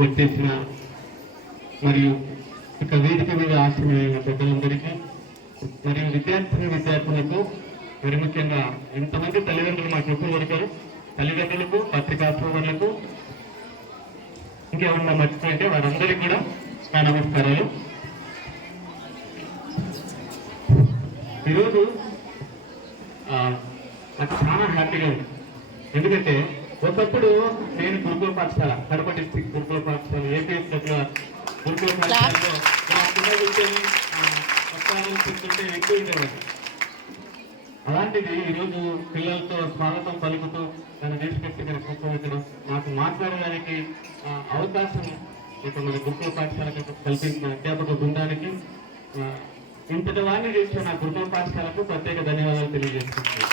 వచ్చేసిన మరియు ఇక వేదిక మీద ఆశ్రమైన పెద్దలందరికీ మరియు విద్యార్థులకు మరి ముఖ్యంగా ఇంతమంది తల్లిదండ్రులు మాకు ఎప్పుడు దొరికారు, తల్లిదండ్రులకు, పత్రికా సోదరులకు, ఇంకేమన్నా మర్చిపోయింటే వారందరికీ కూడా నా నమస్కారాలు. ఈరోజు నాకు చాలా హ్యాపీగా ఉంది. ఎందుకంటే ఒకప్పుడు నేను గురుకుల పాఠశాల, కడప డిస్ట్రిక్ట్ గురుకుల పాఠశాల, ఏపీ గురుకుల పాఠశాలలో కూర్చొని చెప్తుంటే ఎక్కువ ఉండేవాడు. అలాంటిది ఈరోజు పిల్లలతో స్వాగతం పలుకుతూ నన్ను తీసుకొచ్చి ఇక్కడ కూర్చోబెట్టడం, నాకు మాట్లాడడానికి అవకాశం ఇక్కడ మన గురుకుల పాఠశాలకు కల్పించిన అధ్యాపక బృందానికి, ఇంతటి వారిని చేసిన నా గురుకుల పాఠశాలకు ప్రత్యేక ధన్యవాదాలు తెలియజేస్తున్నాను.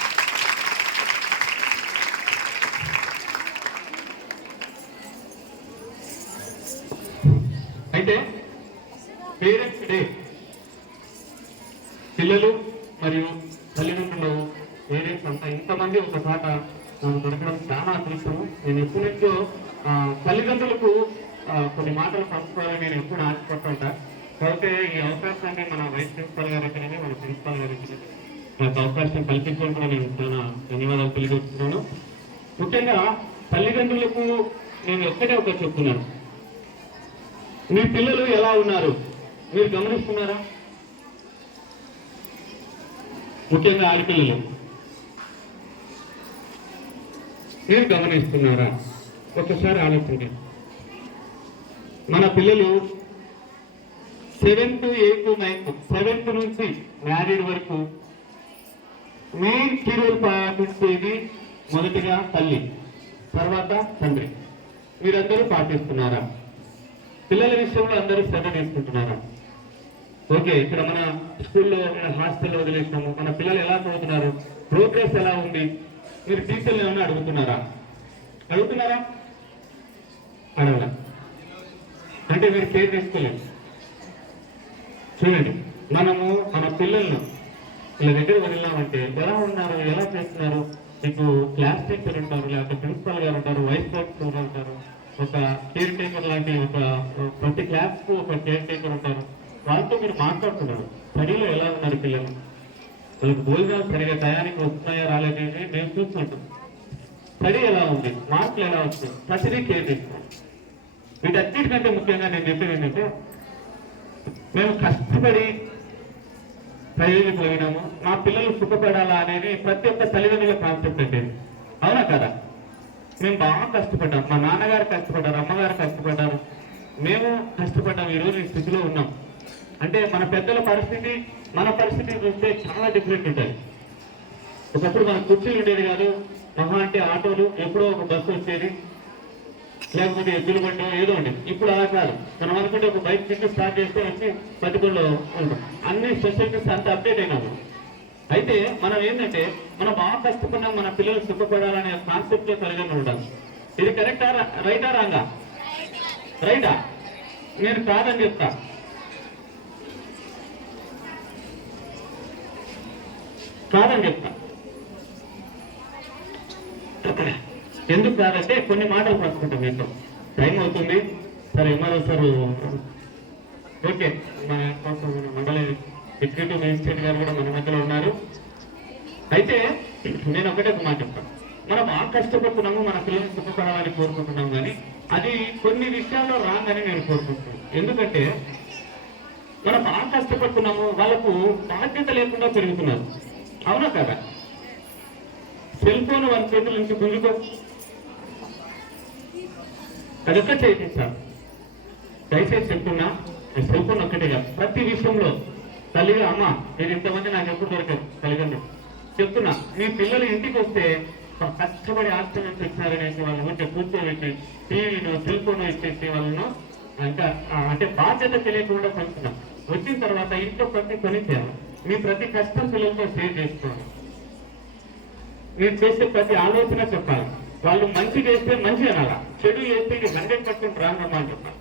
అయితే పేరెంట్స్ డే పిల్లలు మరియు తల్లిదండ్రులు పేరెంట్స్ అంతా ఇంతమంది ఒక చోట దొరకడం చాలా అదృష్టము. నేను ఎప్పటి నుంచో తల్లిదండ్రులకు కొన్ని మాటలు పంచుకోవాలని నేను ఎప్పుడు ఆశపడుతుంటా. కాబట్టి ఈ అవకాశాన్ని మన వైస్ ప్రిన్సిపాల్ గారికి, మన ప్రిన్సిపాల్ గారికి నాకు అవకాశం కల్పించడం కూడా నేను చాలా ధన్యవాదాలు తెలియజేస్తున్నాను. ముఖ్యంగా తల్లిదండ్రులకు నేను ఒక్కటే ఒకటి చెప్తున్నాను, మీ పిల్లలు ఎలా ఉన్నారు మీరు గమనిస్తున్నారా? ముఖ్యంగా ఆడపిల్లలు మీరు గమనిస్తున్నారా? ఒకసారి ఆలోచించండి. మన పిల్లలు 7th, 8th, 9th, 7th నుంచి మ్యారీడ్ వరకు మెయిన్ కీరోల్ పాటించేది మొదటిగా తల్లి, తర్వాత తండ్రి. మీరందరూ పాటిస్తున్నారా? పిల్లల విషయంలో అందరూ శ్రద్ధ తీసుకుంటున్నారా? ఓకే, ఇక్కడ మన స్కూల్లో హాస్టల్లో వదిలేసినాము, మన పిల్లలు ఎలా చదువుతున్నారు, ప్రోగ్రెస్ ఎలా ఉంది, మీరు టీచర్లు ఏమన్నా అడుగుతున్నారా? అడగలా అంటే మీరు కేర్ తీసుకోలేదు. చూడండి, మనము మన పిల్లలను వీళ్ళ దగ్గర వదిలినామంటే ఎలా ఉన్నారు, ఎలా చేస్తున్నారు, మీకు క్లాస్ టీచర్ ఉంటారు, లేకపోతే ప్రిన్సిపల్ గారు ఉంటారు, వైస్ ప్రిన్సిపల్ ఉంటారు, ఒక కేర్ టేకర్ లాంటి ప్రతి క్లాస్ కు ఒక కేర్ టేకర్ ఉంటారు. వాళ్ళతో మీరు మాట్లాడుతున్నారు, స్టడీలో ఎలా ఉన్నారు పిల్లలు, వాళ్ళకి భోజనాలు సరిగా టయానికి వస్తున్నాయా రాలేదని మేము చూస్తుంటాం. స్టడీ ఎలా ఉంది, మార్కులు ఎలా వస్తుంది, ప్రతిదీ కేర్ తీసుకోండి. వీటన్నిటికంటే ముఖ్యంగా నేను చెప్పేది ఏంటంటే, మేము కష్టపడి చదివికి పోయినాము, మా పిల్లలు సుఖపడాలా అనేది ప్రతి ఒక్క తల్లిదండ్రుల కాన్సెప్ట్ అంటే, అవునా కదా? మేము బాగా కష్టపడ్డాం, మా నాన్నగారు కష్టపడ్డారు, అమ్మగారు కష్టపడ్డారు, మేము కష్టపడ్డాం, ఈరోజు ఈ స్థితిలో ఉన్నాం. అంటే మన పెద్దల పరిస్థితి మన పరిస్థితి చూస్తే చాలా డిఫరెంట్ ఉంటుంది. ఒకప్పుడు మన కుర్చీలు ఉండేది కాదు, మహా అంటే ఆటోలు, ఎప్పుడో ఒక బస్సు వచ్చేది, లేకపోతే ఎద్దుల బండి ఏదో ఉండేది. ఇప్పుడు అలా కాదు, మనం అనుకుంటే ఒక బైక్ కింద స్టార్ట్ చేస్తే వచ్చి పట్టుకుల్లో ఉంటాం. అన్ని ఫెసిలిటీస్ అంతా అప్డేట్ అయినాము. అయితే మనం ఏంటంటే మనం బాగా కష్టపడినా మన పిల్లలు సుఖపడాలనే కాన్సెప్ట్ లో తల్లిదండ్రులు ఉండాలి. ఇది కరెక్టా, రైటా, రాంగా? రైటా? నేను కాదని చెప్తా. కాదని చెప్తా. ఎందుకు కాదంటే కొన్ని మాటలు పంచుకుంటాం. మీతో టైం అవుతుంది. సరే, ఎంఆర్ఓ సార్ ఓకే, మన మండలి ఎగ్జిక్యూటివ్ మేజిస్ట్రేట్ గారు కూడా మన మధ్యలో ఉన్నారు. అయితే నేను ఒకటే ఒక మాట చెప్తాను, మనం బాగా కష్టపడుతున్నాము, మన పిల్లలు సుఖపడాలని కోరుకుంటున్నాము, కానీ అది కొన్ని విషయాల్లో రాంగ్ అని నేను కోరుకుంటున్నాను. ఎందుకంటే మనం బాగా కష్టపడుతున్నాము, వాళ్ళకు బాధ్యత లేకుండా పెరుగుతున్నారు, అవునా కదా? సెల్ ఫోన్ వాళ్ళ చేతుల నుంచి గుంజుకో, అదొక్క చేయించాలి. దయచేసి చెప్తున్నా, సెల్ ఫోన్ ఒక్కటిగా ప్రతి విషయంలో తల్లిగా, అమ్మ మీరు ఇంతమంది నాకు ఎప్పుడు దొరకదు తల్లిదండ్రులు చెప్తున్నా, మీ పిల్లలు ఇంటికి వస్తే కష్టపడి హాస్టల్ నుంచి వచ్చినారనేసి వాళ్ళ ఉంటే కూర్చోబెట్టి టీవీను, సెల్ ఫోన్ ఇచ్చేసి వాళ్ళను ఇంకా అంటే బాధ్యత తెలియకుండా పంచుతున్నాం. వచ్చిన తర్వాత ఇంట్లో ప్రతి పని చేయాలి, మీ ప్రతి కష్టం పిల్లలతో షేర్ చేసుకోవాలి, మీరు చేసే ప్రతి ఆలోచన చెప్పాలి. వాళ్ళు మంచి చేస్తే మంచి అనాలా, చెడు చేస్తే ఇది 100% రాంగ్ అని చెప్పాలి.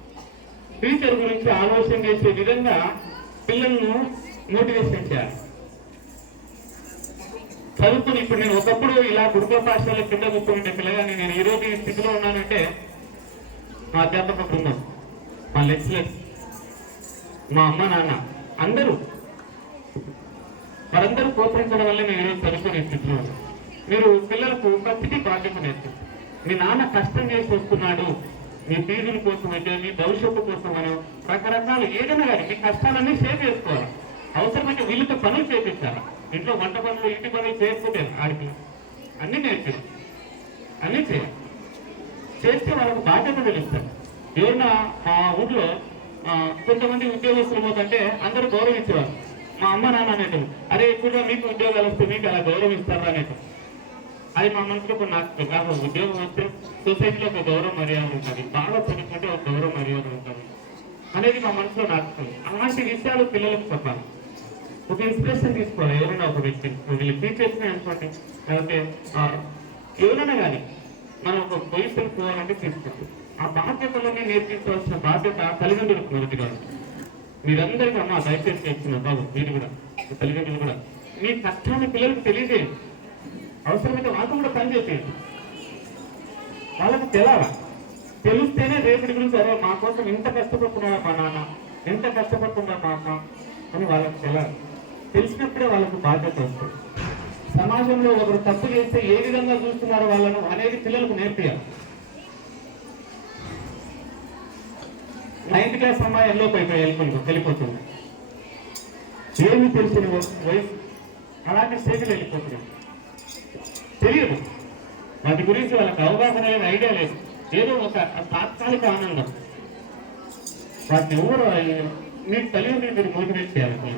ఫ్యూచర్ గురించి ఆలోచన చేసే విధంగా పిల్లలను మోటివేషన్ చేయాలి. చదువుకుని ఇప్పుడు నేను ఒకప్పుడు ఇలా గురుకుల పాఠశాల కింద కూర్చుంటే పిల్లగాని నేను ఈరోజు ఈ స్థితిలో ఉన్నానంటే మా అధ్యాపక బృందం, మా లెక్చరర్స్, మా అమ్మ నాన్న అందరూ వారందరూ ప్రోత్సహించడం వల్ల మేము ఈరోజు చదువుకునే స్థితిలో ఉన్నాం. మీరు పిల్లలకు ప్రతిదీ బాధ్యత నేర్పిస్తారు. మీ నాన్న కష్టం చేసి వస్తున్నాడు, మీ ఫీజుల కోసం అయితే, మీ భవిష్యత్తు కోసం అని రకరకాలు ఏదైనా కానీ మీ కష్టాలన్నీ షేర్ చేసుకోవాలి. అవసరమైతే వీళ్ళతో పనులు చేపించాలి. ఇంట్లో వంట పనులు, ఇంటి పనులు చేయకపోతే ఆడికి అన్ని నేర్పించాలి, అన్ని చేయాలి. చేస్తే వాళ్ళకు బాధ్యత తెలుస్తారు. ఎవరన్నా మా ఊళ్ళో కొంతమంది ఉద్యోగస్తులు పోతుంటే అందరూ గౌరవించేవారు. మా అమ్మ నాన్న అనేటప్పుడు, అరే ఎక్కువగా మీకు ఉద్యోగాలు వస్తే మీకు అలా గౌరవిస్తారా అనేటప్పుడు. అది మా మనసులో కొన్ని నాకు కాదు. ఉద్యోగం వస్తే సొసైటీలో ఒక గౌరవ మర్యాద ఉంటుంది, బాగా చదువుకుంటే ఒక గౌరవ మర్యాద ఉంటుంది అనేది మా మనసులో నాటుతుంది. అలాంటి విషయాలు పిల్లలకు చెప్పాలి. ఒక ఇన్స్పిరేషన్ తీసుకోవాలి. ఎవరైనా ఒక వ్యక్తి, వీళ్ళు టీచర్స్ అనుకోండి, లేకపోతే ఎవరైనా కానీ మనం ఒక పొజిషన్ పోవాలంటే తీసుకోవాలి. ఆ బాధ్యతలన్నీ నేర్పించవలసిన బాధ్యత తల్లిదండ్రులకు మొదటి కాదు. మీరందరికీ అమ్మ దయచేసి చేస్తున్నారు బాబు, మీరు కూడా తల్లిదండ్రులు కూడా మీ కష్టాన్ని పిల్లలకు తెలియజేయండి. అవసరమైతే వాళ్ళకు కూడా పనిచేసేయండి. వాళ్ళకు తెలిస్తేనే రేపటి గురించి అరే మా కోసం ఎంత కష్టపడుతున్నారా మా నాన్న, ఎంత కష్టపడుతున్నా మా అమ్మ అని వాళ్ళకు తెలిసినప్పుడే వాళ్ళకు బాధ్యత వస్తుంది. సమాజంలో ఒకరు తప్పు చేస్తే ఏ విధంగా చూస్తున్నారు వాళ్ళను అనేది పిల్లలకు నేర్పియాలి. 9th క్లాస్ అమ్మాయి ఎల్లోకి వెళ్ళిపోతుంది, ఏమి తెలిసిన వయసు అలాంటి స్టేజ్లో వెళ్ళిపోతున్నాం. తెలియదు వాటి గురించి, వాళ్ళకి అవగాహన లేదు, ఐడియా లేదు. ఏదో ఒక తాత్కాలిక ఆనందం. వాటిని ఎవరు మీ తల్లిదండ్రులు మీరు మోటివేట్ చేయాలి.